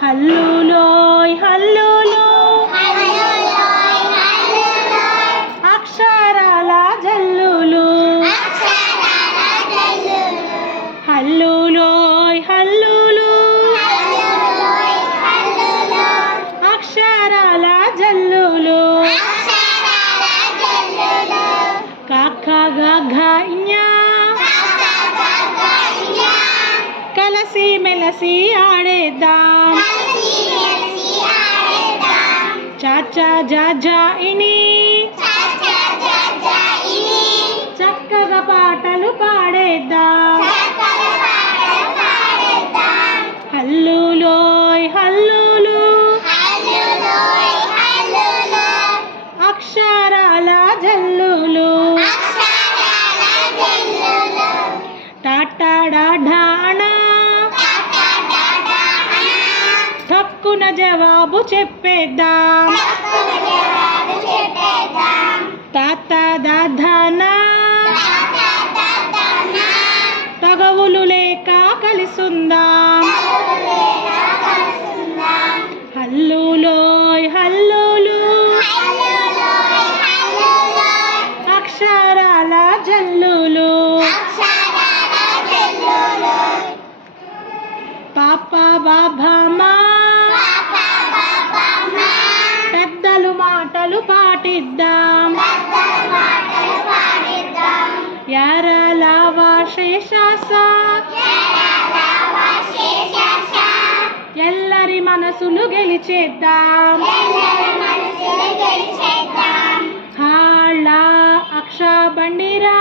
హల్లులోయ్ హల్లులో కలసి మెలసి ఆడేద్దాం. చాచా జాజా ఇని. చక్కగా పాటలు పాడేద్దాం. హల్లులోయ్ హల్లులు. అక్షరాల జల్ తక్కున జవాబు చెప్పేద్దాం. తాత దాధానా తగవులు లేక కలిసుందాం. హల్లులోయ్ హల్లులు. అక్షరాల జల్లులు. పాటిద్దాం యారల వాశేషాస. ఎల్లరి మనసులు గెలిచేద్దాం. హాళ్ళ అక్ష బండిరా.